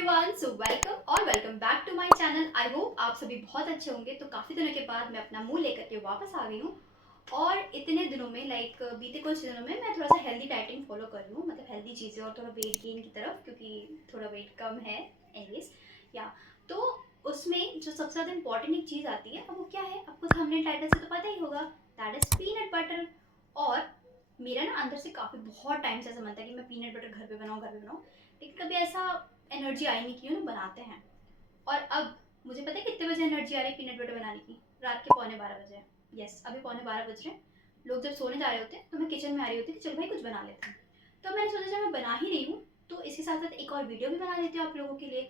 Everyone, so welcome और welcome back to my channel. I hope आप सभी बहुत अच्छे होंगे। तो काफ़ी दिनों के बाद मैं अपना मुंह लेकर के वापस आ गई हूँ। और इतने दिनों में बीते कुछ दिनों में मैं थोड़ा सा हेल्दी डाइटिंग फॉलो कर रही हूँ, मतलब हेल्दी चीज़ें और थोड़ा वेट गेन की तरफ, क्योंकि थोड़ा वेट कम है एनीवेज। या तो उसमें जो सबसे ज़्यादा इंपॉर्टेंट एक चीज़ आती है, अब वो क्या है आपको थंबनेल टाइटल से तो पता ही होगा, दैट इज़ पीनट बटर। और मेरा ना अंदर से काफ़ी बहुत टाइम से ऐसा मन था कि मैं पीनट बटर घर पे बनाऊँ, लेकिन कभी ऐसा एनर्जी आई नहीं कि बनाते हैं। और अब मुझे पता है कितने बजे एनर्जी आ रही है पीनट बटर बनाने की। रात के 11:15 बजे। यस, अभी 11:15 बज रहे हैं। लोग जब सोने जा रहे होते हैं तो मैं किचन में आ रही होती कि चलो भाई कुछ बना लेते हैं। तो मैंने सोचा जब मैं बना ही रही हूँ तो इसके साथ साथ एक और वीडियो भी बना देती हूँ आप लोगों के लिए,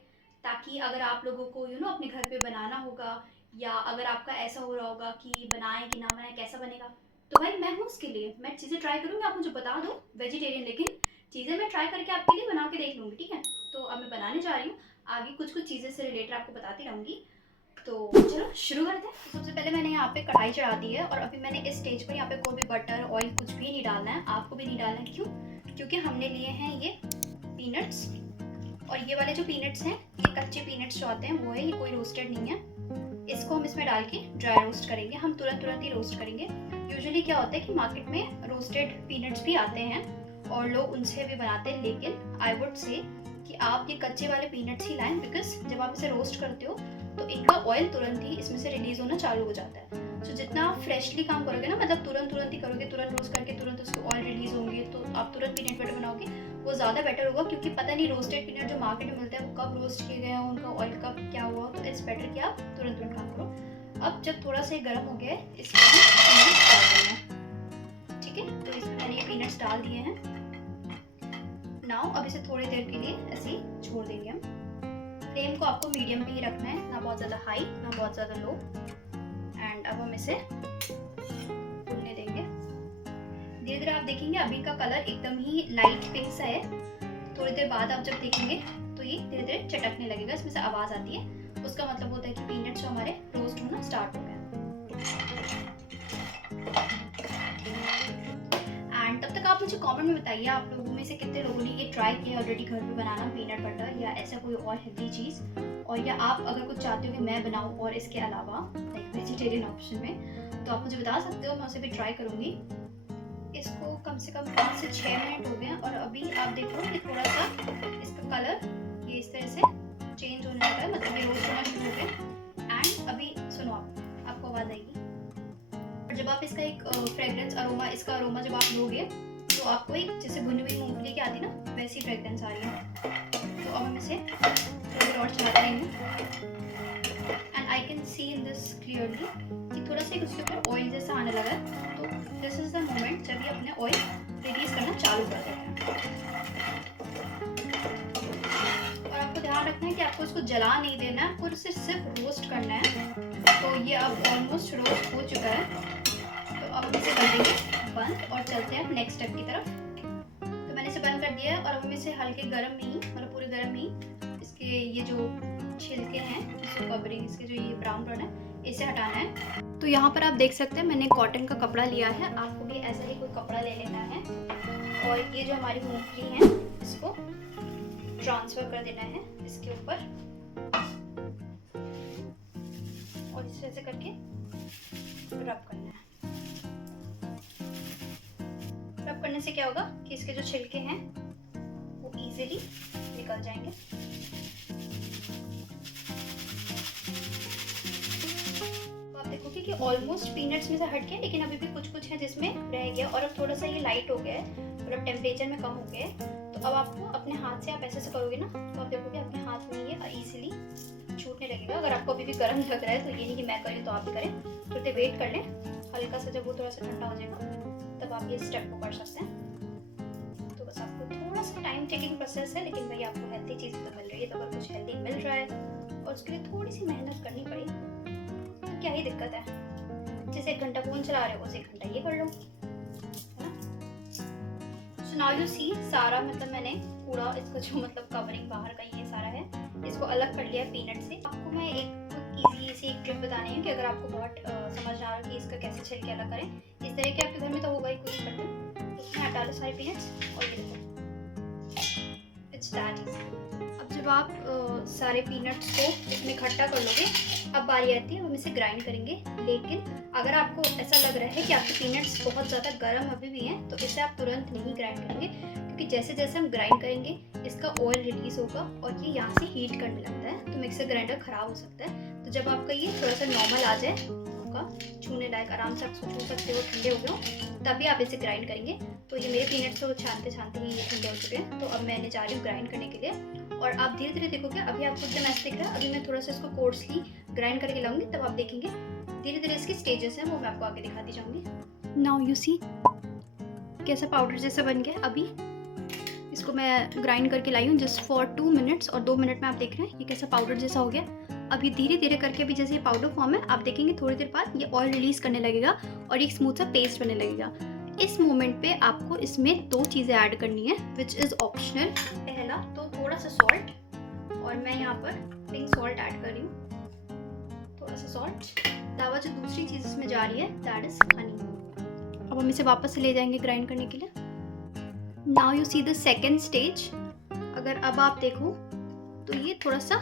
ताकि अगर आप लोगों को अपने घर पे बनाना होगा, या अगर आपका ऐसा हो रहा होगा कि बनाएं कि ना बनाएं कैसा बनेगा, तो भाई मैं हूँ उसके लिए। मैं चीज़ें ट्राई करूँगी, आप मुझे बता दो वेजिटेरियन, लेकिन चीज़ें मैं ट्राई करके आपके लिए बना के देख लूँगी, ठीक है। तो अब मैं बनाने जा रही हूँ, आगे कुछ कुछ चीज़ें से रिलेटेड आपको बताती रहूँगी। तो चलो शुरू करते हैं। तो सबसे पहले मैंने यहाँ पे कढ़ाई चढ़ा दी है, और अभी मैंने इस स्टेज पर यहाँ पे कोई भी बटर ऑयल कुछ भी नहीं डालना है, आपको भी नहीं डालना है। क्यों? क्योंकि हमने लिए हैं ये पीनट्स, और ये वाले जो पीनट्स हैं ये कच्चे पीनट्स जो आते हैं वो है, ये कोई रोस्टेड नहीं है। इसको हम इसमें डाल के ड्राई रोस्ट करेंगे, हम तुरंत तुरंत ही रोस्ट करेंगे। यूजुअली क्या होता है कि मार्केट में रोस्टेड पीनट्स भी आते हैं और लोग उनसे भी बनाते हैं, लेकिन आई वुड से कि आप ये कच्चे वाले पीनट्स ही लाएं, बिकॉज जब आप इसे रोस्ट करते हो तो इनका ऑयल तुरंत ही इसमें से रिलीज होना चालू हो जाता है। तो जितना आप फ्रेशली काम करोगे ना, मतलब तुरंत तुरंत ही करोगे, तुरंत रोस्ट करके तुरंत उसके ऑयल रिलीज होंगे, तो आप तुरंत पीनट बटर बनाओगे, वो ज़्यादा बेटर होगा। क्योंकि पता नहीं रोस्टेड पीनट जो मार्केट में मिलता है वो कब रोस्ट किए गए हैं, उनका ऑयल कब क्या हुआ, तो इट्स बेटर कि आप तुरंत तुरंत काम करो। अब जब थोड़ा सा गर्म हो गया है, इसमें पीनट्स डाल देना, ठीक है। तो इसमें मैंने ये पीनट्स डाल दिए हैं। नाउ अब इसे थोड़ी देर के लिए ऐसे ही छोड़ देंगे हम। फ्लेम को आपको मीडियम पे ही रखना है, ना बहुत ज़्यादा हाई ना बहुत ज़्यादा लो। एंड अब हम इसे भूनने देंगे। धीरे धीरे आप देखेंगे अभी का कलर एकदम ही लाइट पिंक सा है। थोड़ी देर बाद आप जब देखेंगे तो ये धीरे धीरे चटकने लगेगा, इसमें से आवाज़ आती है, उसका मतलब होता है कि पीनट्स जो हमारे रोस्ट होना स्टार्ट हो गए। एंड तब तक आप मुझे कमेंट में बताइए आप लोगों में से कितने लोगों ने ये ट्राई किया ऑलरेडी घर पे बनाना पीनट बटर या ऐसा कोई और हेल्दी चीज़, और या आप अगर कुछ चाहते हो कि मैं बनाऊं और इसके अलावा लाइक वेजिटेरियन ऑप्शन में, तो आप मुझे बता सकते हो, मैं उसे भी ट्राई करूँगी। इसको कम से कम 5 से 6 मिनट हो गए, और अभी आप देखो कि थोड़ा सा इसका कलर ये इस तरह से चेंज होने लगा है, मतलब ये रोस्ट होना शुरू हो गया। एंड अभी सुनो, आपको आवाज़ आएगी, और जब आप इसका एक फ्रेग्रेंस अरोमा, इसका अरोमा जब आप लोगे तो आपको एक जैसे भुनी हुई मूंगफली की आती ना, वैसी फ्रेग्रेंस आ रही है। तो अब हम इसे थोड़ी देर और चलाते रहेंगे। And I can see in this clearly कि थोड़ा सा उसके ऊपर ऑयल जैसा आने लगा है। तो दिस इज द मोमेंट जब ये अपने ऑयल रिलीज करना चालू कर देते हैं। और आपको ध्यान रखना है कि आपको इसको जला नहीं देना है, आपको इसे सिर्फ रोस्ट करना है। तो ये अब ऑलमोस्ट रोस्ट हो चुका है, तो अब इसे कर देंगे बंद और चलते हैं नेक्स्ट स्टेप की तरफ। तो मैंने इसे बंद कर दिया है, और अब हम इसे हल्के गर्म में ही, मतलब पूरे गर्म में ही इसके ये जो छिलके हैं, इसको कवरिंग, इसके जो ये ब्राउन ब्राउन है, इसे हटाना है। तो यहाँ पर आप देख सकते हैं मैंने कॉटन का कपड़ा लिया है, आपको भी ऐसा ही कोई कपड़ा ले लेना है, और ये जो हमारी मूंगफली है इसको ट्रांसफर कर देना है इसके ऊपर, और इस तरह से करके रब करना है। रब करने से क्या होगा कि इसके जो छिलके हैं वो इजीली निकल जाएंगे। तो आप देखोगे कि ऑलमोस्ट पीनट्स में से हट गया, लेकिन अभी भी कुछ कुछ है जिसमें रह गया, और अब थोड़ा सा ये लाइट हो गया है, मतलब टेम्परेचर में कम हो गया है। तो अब आपको अपने हाथ से, आप ऐसे से करोगे ना, तो आप देखोगे अपने हाथ में ये इजीली छूटने लगेगा। अगर आपको अभी भी गर्म लग रहा है तो ये नहीं कि मैं करी तो आप भी करें, थोड़ी देर वेट कर लें हल्का सा, जब वो थोड़ा सा ठंडा हो जाएगा तब आप ये स्टेप को कर सकते हैं। तो बस आपको थोड़ा सा टाइम टेकिंग प्रोसेस है, लेकिन भाई आपको हेल्दी चीज़ तो मिल रही है, तो अगर कुछ हेल्दी मिल रहा है और उसके लिए थोड़ी सी मेहनत करनी पड़ी तो क्या ही दिक्कत है। जैसे 1 घंटा फ़ोन चला रहे हो, उसे 1 घंटा ये कर लो, है ना। सो नाउ यू सी, सारा मतलब मैंने पूरा इसका जो मतलब कवरिंग बाहर का ये सारा है, इसको अलग कर लिया है पीनट से। आपको मैं एक इजी सी एक ट्रिक बतानी है कि अगर आपको बहुत समझ ना आ रहा कि इसका कैसे छिलके अलग करें, इस तरह के आपके घर में तो होगा ही कोई बर्तन, उसमें हटा लो सारे पीनट्स, और ये देखो इट्स दैट इजी। अब जब आप सारे पीनट्स को इसमें इकट्ठा कर लोगे, अब बारी आती है हम इसे ग्राइंड करेंगे। लेकिन अगर आपको ऐसा लग रहा है कि आपके पीनट्स बहुत ज़्यादा गर्म अभी भी हैं, तो इसे आप तुरंत नहीं ग्राइंड करेंगे, क्योंकि जैसे जैसे हम ग्राइंड करेंगे इसका ऑयल रिलीज होगा और ये यहाँ से हीट करने लगता है, तो मिक्सर ग्राइंडर ख़राब हो सकता है। तो जब आपका ये थोड़ा सा नॉर्मल आ जाए, आपका छूने लायक, आराम से आप इसको छू सकते हो, ठंडे हो गए हो, तभी आप इसे ग्राइंड करेंगे। तो ये मेरे पीनट्स को छानते छानते ही ये ठंडे हो चुके हैं, तो अब मैंने जा रही हूँ ग्राइंड करने के लिए। और आप धीरे धीरे देखोगे, अभी आपको एकदम ऐसे दिख रहा है, अभी मैं थोड़ा सा इसको कोर्सली ग्राइंड करके लाऊंगी, तब आप देखेंगे धीरे धीरे इसकी स्टेजेस हैं, वो मैं आपको आगे दिखाती जाऊंगी। नाउ यू सी कैसा पाउडर जैसा बन गया। अभी इसको मैं ग्राइंड करके लाई हूँ जस्ट फॉर 2 मिनट्स, और 2 मिनट में आप देख रहे हैं ये कैसा पाउडर जैसा हो गया। अभी धीरे धीरे करके अभी जैसे ये पाउडर फॉर्म है, आप देखेंगे थोड़ी देर बाद ये ऑयल रिलीज करने लगेगा और एक स्मूथ सा पेस्ट बनने लगेगा। इस मोमेंट पे आपको इसमें 2 चीज़ें ऐड करनी है विच इज़ ऑप्शनल। पहला तो थोड़ा सा सॉल्ट, और मैं यहाँ पर पिंक सॉल्ट ऐड कर रही हूँ, थोड़ा सा सॉल्ट। अलावा जो दूसरी चीज़ इसमें जा रही है दैट इज़ हनी। अब हम इसे वापस से ले जाएंगे ग्राइंड करने के लिए। Now you see the second stage. अगर अब आप देखो तो ये थोड़ा सा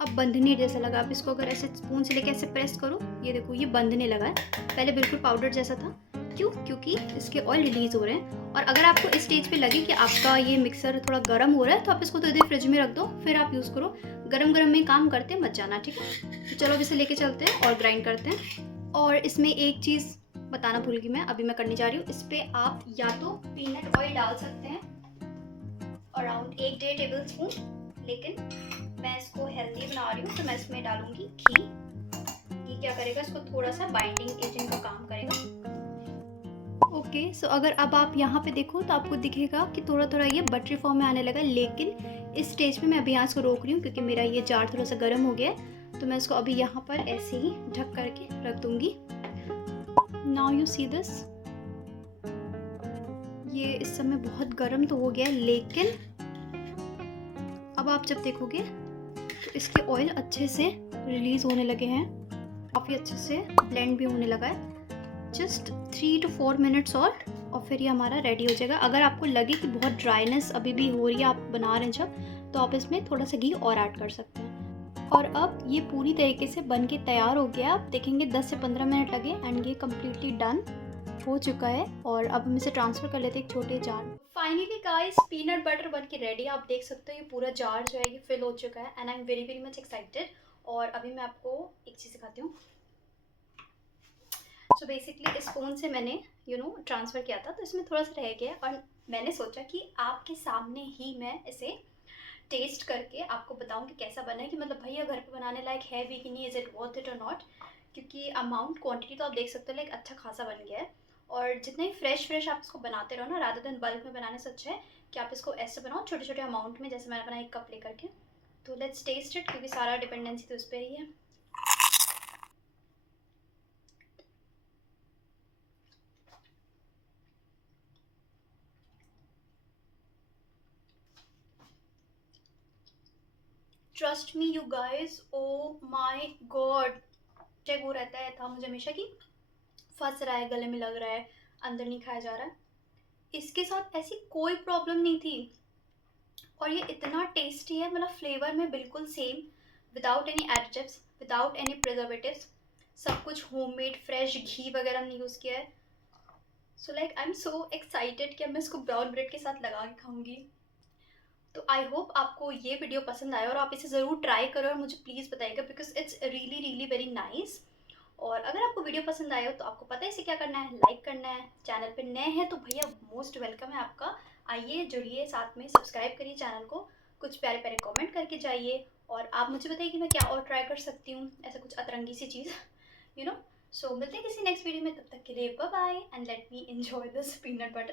अब बंधने जैसा लगा। आप इसको अगर ऐसे स्पून से लेके ऐसे प्रेस करो, ये देखो ये बंधने लगा है। पहले बिल्कुल पाउडर जैसा था, क्यों? क्योंकि इसके ऑयल रिलीज हो रहे हैं। और अगर आपको इस स्टेज पे लगे कि आपका ये मिक्सर थोड़ा गर्म हो रहा है, तो आप इसको थोड़ी देर फ्रिज में रख दो, फिर आप यूज़ करो। गरम गरम में काम करते मत जाना, ठीक है? तो चलो अब इसे लेके चलते हैं और ग्राइंड करते हैं। और इसमें एक चीज़ बताना भूल गई मैं, अभी मैं करने जा रही हूँ। इस पर आप या तो पीनट ऑयल डाल सकते हैं अराउंड 1-1.5 टेबल स्पून, लेकिन मैं इसको हेल्दी बना रही हूँ तो मैं इसमें डालूंगी घी। घी क्या करेगा, इसको थोड़ा सा बाइंडिंग एजेंट का काम करेगा। ओके, सो अगर अब आप यहाँ पे देखो तो आपको दिखेगा कि थोड़ा थोड़ा ये बटरी फॉर्म में आने लगा, लेकिन इस स्टेज पे मैं अभी यहाँ इसको रोक रही हूँ क्योंकि मेरा ये जार थोड़ा सा गर्म हो गया है। तो मैं इसको अभी यहाँ पर ऐसे ही ढक करके रख दूँगी। नाउ यू सी दिस, ये इस समय बहुत गर्म तो हो गया है, लेकिन अब आप जब देखोगे तो इसके ऑयल अच्छे से रिलीज़ होने लगे हैं, काफ़ी अच्छे से ब्लेंड भी होने लगा है। जस्ट 3 to 4 मिनट्स और फिर ये हमारा रेडी हो जाएगा। अगर आपको लगे कि बहुत ड्राइनेस अभी भी हो रही है, आप बना रहे हैं जब, तो आप इसमें थोड़ा सा घी और ऐड कर सकते हैं। और अब ये पूरी तरीके से बन के तैयार हो गया। आप देखेंगे 10 से 15 मिनट लगे एंड ये कम्प्लीटली डन हो चुका है। और अब हम इसे ट्रांसफ़र कर लेते हैं एक छोटे jar. Finally guys, peanut butter बन के रेडी। आप देख सकते हो ये पूरा जार जो है ये फिल हो चुका है and I am very very much excited. और अभी मैं आपको एक चीज़ दिखाती हूँ। सो बेसिकली इस फ़ोन से मैंने ट्रांसफ़र किया था, तो इसमें थोड़ा सा रह गया और मैंने सोचा कि आपके सामने ही मैं इसे टेस्ट करके आपको बताऊं कि कैसा बना है, कि मतलब भैया घर पे बनाने लायक है भी कि नहीं, इज़ इट वर्थ इट और नॉट। क्योंकि अमाउंट क्वांटिटी तो आप देख सकते हो लाइक अच्छा खासा बन गया है। और जितना ही फ्रेश आप इसको बनाते रहो ना, रादर देन बल्क में बनाने से अच्छा है कि आप इसको ऐसे बनाओ छोटे छोटे अमाउंट में, जैसे मैंने बनाया 1 कप लेकर के। तो लेट्स टेस्ट इट, क्योंकि सारा डिपेंडेंसी तो उस पर ही है। Trust me you guys, oh my god, check वो रहता है था मुझे हमेशा कि फंस रहा है, गले में लग रहा है, अंदर नहीं खाया जा रहा है। इसके साथ ऐसी कोई प्रॉब्लम नहीं थी और ये इतना टेस्टी है, मतलब फ्लेवर में बिल्कुल same, without any additives, without any preservatives, सब कुछ होममेड फ्रेश घी वगैरह नहीं यूज़ किया है। So like I am so excited कि अब मैं इसको ब्राउन ब्रेड के साथ लगा के खाऊंगी। तो आई होप आपको ये वीडियो पसंद आया और आप इसे ज़रूर ट्राई करो और मुझे प्लीज़ बताइएगा, because it's really really very nice. और अगर आपको वीडियो पसंद आए हो तो आपको पता है इसे क्या करना है, लाइक करना है। चैनल पे नए हैं तो भैया मोस्ट वेलकम है आपका, आइए जुड़िए, साथ में सब्सक्राइब करिए चैनल को, कुछ प्यारे प्यारे कमेंट करके जाइए और आप मुझे बताइए कि मैं क्या और ट्राई कर सकती हूँ, ऐसा कुछ अतरंगी सी चीज़ यू नो। सो मिलते हैं किसी नेक्स्ट वीडियो में, तब तक के लिए bye bye and let me enjoy this peanut butter.